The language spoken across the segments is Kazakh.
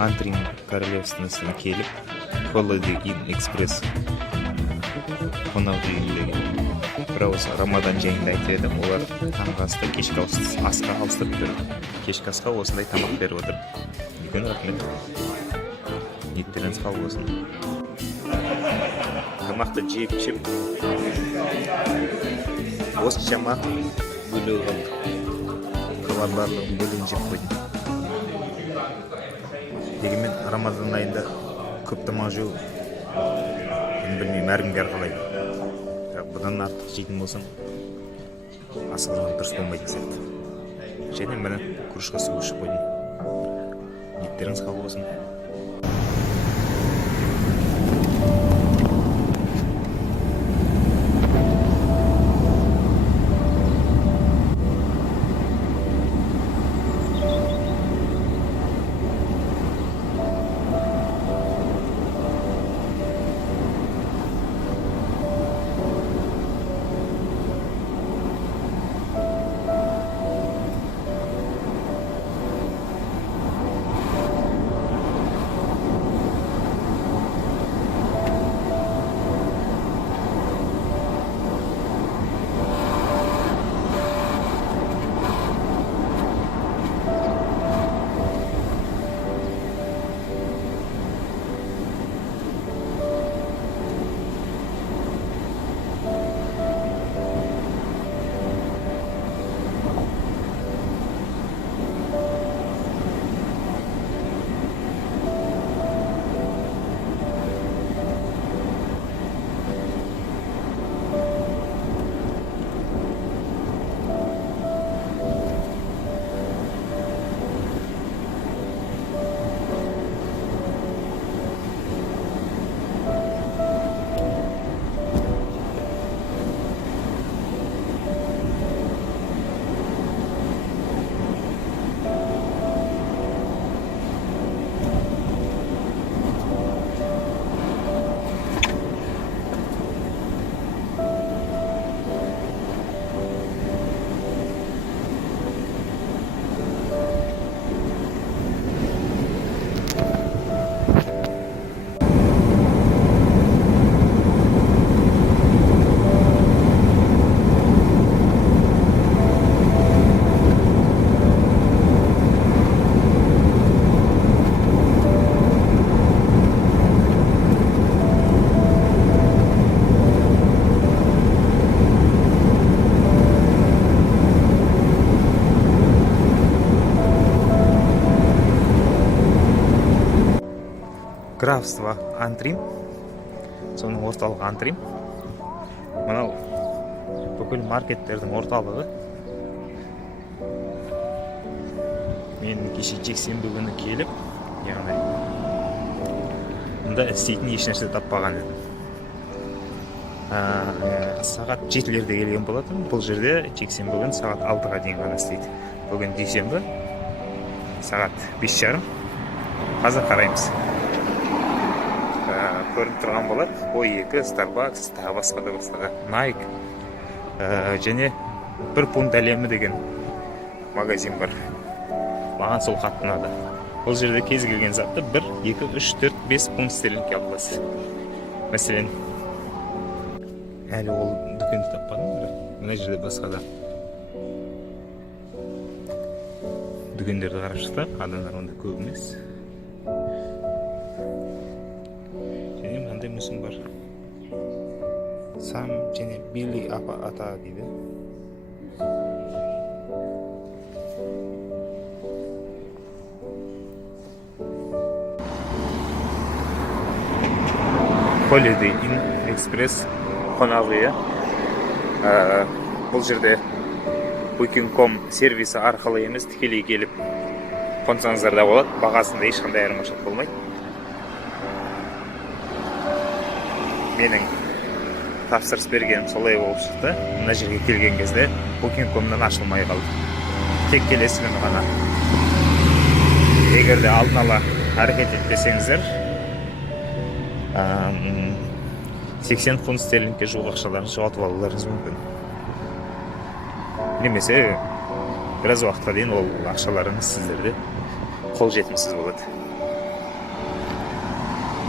Антрим королевствосына келіп, Holiday Inn Express қонақ үйіндегі бір ауыз Рамадан жайында айтып едім. Олар таңғы аста кешкі асқа ауыстырып тұр. Кешкі асқа осындай тамақ беріп отыр. Үлкен рахмет. Ниеттеріңіз қабыл болсын. Тамақты жеп осыншама бөлек қалдық. Қалар барлығын бөлін жеп қойдым. Дегенмен Рамадан айында көп тамақ жеу, білмеймін, әркімге әрқалайды. Бұдан артық жейтін болсам, асығырған дұрыс болмайтын сияқты. Және мені кружка су ішіп қойдым. Ниеттеріңіз қабыл болсын. Графство Антрим, соның орталығы Антрим. Мынау бүкіл маркеттердің орталығы. Мен кеше жексенбі күні келіп, яғни мұнда істейтін еш нәрсе таппаған едім. Сағат 7-лерде келген болатын. Бұл жерде жексенбі күні сағат 6-ға дейін ғана істейді. Бүгін дүйсенбі, сағат 5:30. Қазір қараймыз. Көрініп тұрған болады. O2, Starbucks, тағы басқа. Nike және бір пункт әлемі деген магазин бар. Маған сол қатты ұнады. Бұл жерде кез келген затты 1, 2, 3, 4, 5 пункт стерлингке алып аласыз. Мәселен, әлі ол дүкенді таппадым. Мына жерде басқа да дүкендерді қарап шықтық. Адамдар онда көп емес. Мүсін бар. Сам және Билли ата дейді. Holiday Inn Express қонақ үйі. Бұл жерде Booking.com сервисі арқылы емес, тікелей келіп қонсаңыздар да болады. Бағасында ешқандай айырмашылық болмайды. Менің тапсырыс бергенім солай болып шықты. Мына жерге келген кезде Booking.com'нан ашылмай қалды. Тек келесі күні ғана. Егер де алдын ала әрекет етпесеңіздер, 80 фунт стерлингке жуық ақшаларын жоғалтып алуларыңыз мүмкін. Немесе біраз уақытқа дейін ол ақшаларыңыз сіздерде қол жетімсіз болады.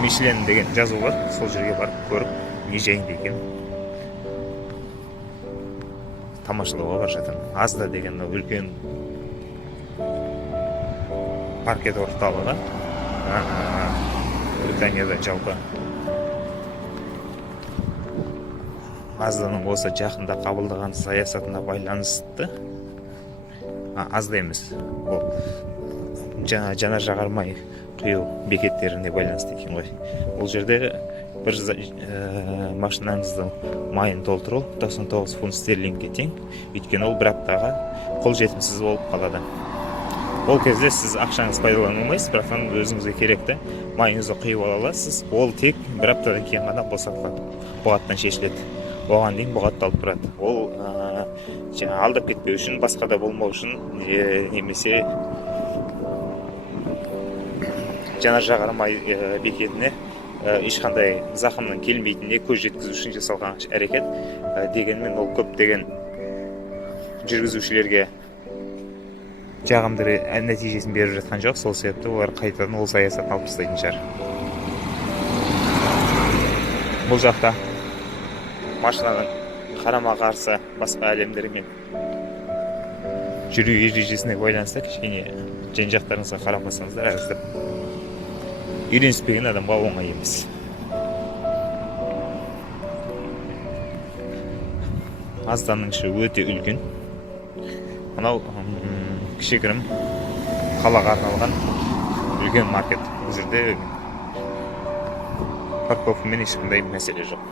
Мишлен деген жазу бар. Сол жерге барып көріп, не жайында екен тамашалауға бар жатырмын. Азда деген үлкен паркет орталығы. Британияда жалпы Азданың осы жақында қабылдаған саясатына байланысты, Азда емес, ол жанар жағармай құю бекеттеріне байланысты екен ғой. Ол жерде бір машинаңыздың майын толтыру 99 фунт стерлингке тең, өйткені ол бір аптаға қол жетімсіз болып қалады. Ол кезде сіз ақшаңыз пайдалана алмайсыз, бірақ өзіңізге керекті майыңызды құйып ала аласыз. Ол тек бір аптадан кейін ғана босатылады, бұғаттан шешіледі. Оған дейін бұғатталып тұрады. Ол алдап кетпеу үшін, басқа да болмау үшін, немесе жанар жағармай бекетіне ешқандай зақымның келмейтініне көз жеткізу үшін жасалған әрекет. Дегенмен ол көптеген жүргізушілерге жағымды нәтижесін беріп жатқан жоқ. Сол себепті олар қайтадан ол саясатын алып тастайтын шығар. Бұл жақта машинаның қарама қарсы басқа әлемдермен жүру ережесіне байланысты кішкене жан-жақтарыңызға қарамасаңыздар, әзір үйреніспеген адамға оңай емес. Азданың іші өте үлкен. Мынау кішігірім қалаға арналған үлкен маркет. Бұл жерде парковкамен ешқандай мәселе жоқ.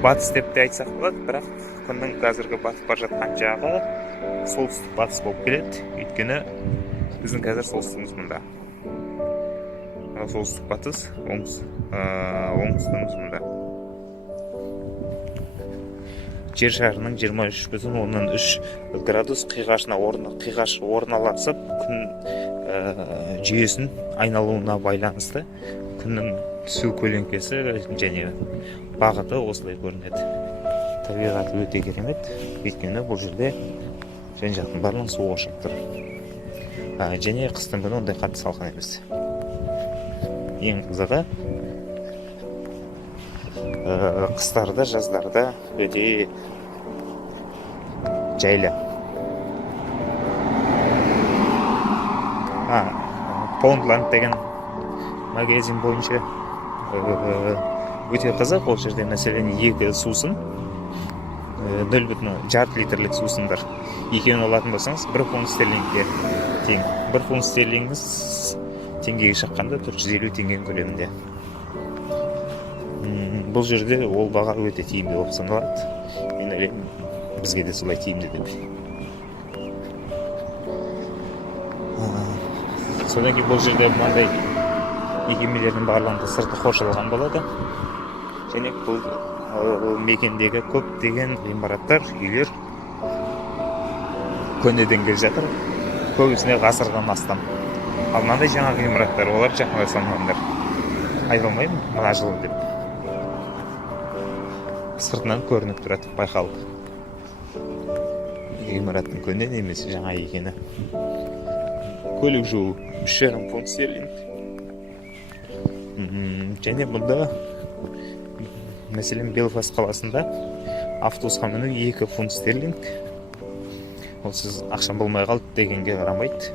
Батыс деп те айтсақ болады, бірақ күннің қазіргі батып бара жатқан жағы солтүстік батыс болып келеді. Өйткені біздің қазір солтүстігіміз мұнда. Солтүстік батыс, оңтүстігіміз мұнда. Жер шарының 23,3 градус қиғаш орналасып, күн жүйесін айналуына байланысты күннің түсу көлеңкесі және бағыты осылай көрінеді. Табиғаты өте керемет, өйткені бұл жерде жан-жақтың барлығын суға шығып тұр. Және қыстың күні ондай қатты салқын емес. Ең қызығы, қыстарда, жаздарда өте жайлы. Poundland деген магазин бойынша өте қызық. Ол жерде мәселен екі сусын, 0,5 литрлік сусындар екеуін алатын болсаңыз, 1 фунт стерлингке тең. 1 фунт стерлингіңіз теңгеге шаққанда 450 теңгенің көлемінде. Бұл жерде ол баға өте тиімді болып саналады. Мен ойлаймын, бізге де солай тиімді деп. Содан кейін бұл жерде мынандай мекемелердің барлығында сырты қоршалған болады. Және бұл мекендегі көптеген ғимараттар, үйлер көнеден келе жатыр. Көбісіне ғасырдан астам. Ал мынандай жаңа ғимараттар, олар жақында салынғандар. Айта алмаймын, мына жылы деп. Сыртынан көрініп тұрады, байқалып. Ғимараттың көне немесе жаңа екені. Көлік жуу 3,5 фунт стерлинг. Және бұнда, мәселен, Белфаст қаласында автобусқа міну 2 фунт стерлинг. Ол сіз ақшам болмай қалды дегенге қарамайды.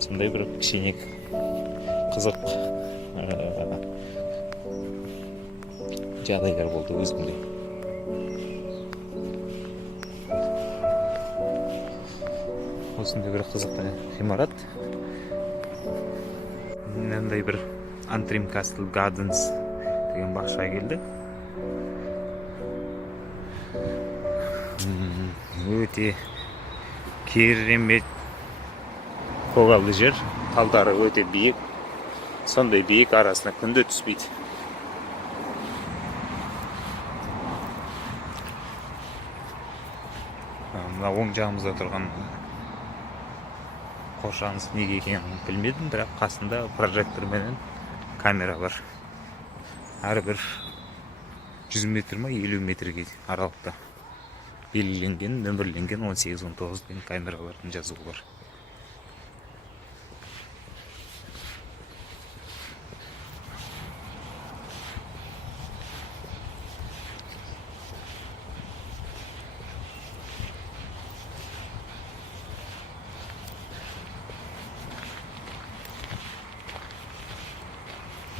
Сондай бір кішкене қызық жағдайлар болды өзімде. Осындай бір қызық ғимарат. Мынандай бір Antrim Castle Gardens деген бақшаға келді. Өте керемет көгалды жер. Талдары өте биік. Сондай биік арасына күнде түспейді. Мына оң жағымызда тұрған қоршағымыз неге екенін білмедім, бірақ қасында прожектор менен камера бар. Әрбір 100 метр ма 50 метрге аралықта. белгіленген, нөмірленген 18-19 деген камералардың жазуы бар.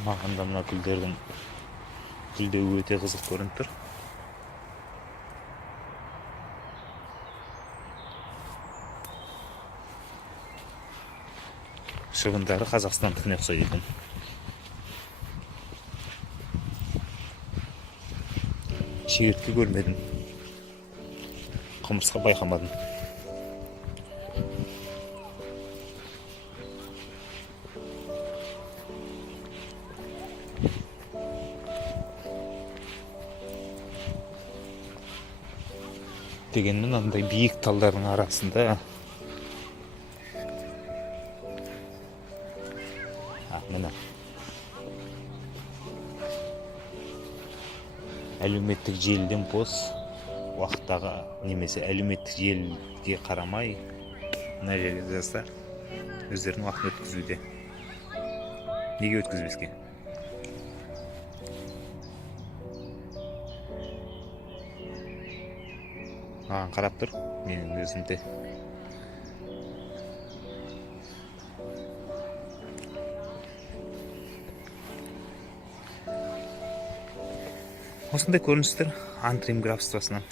Маған да мына гүлдердің гүлдеуі өте қызық көрініп тұр. Шыбындары Қазақстандікіне ұқсайды екен. Шегіртке көрмедім. Құмырсқа байқамадым. Дегенмен андай биік талдардың арасында міне әлеуметтік желіден бос уақыттағы немесе әлеуметтік желіге қарамай мына жерге жастар өздерінің уақытын өткізуде. Неге өткізбеске? Маған қарап тұр, менің өзімде. Осындай көріністер Антрим графствосынан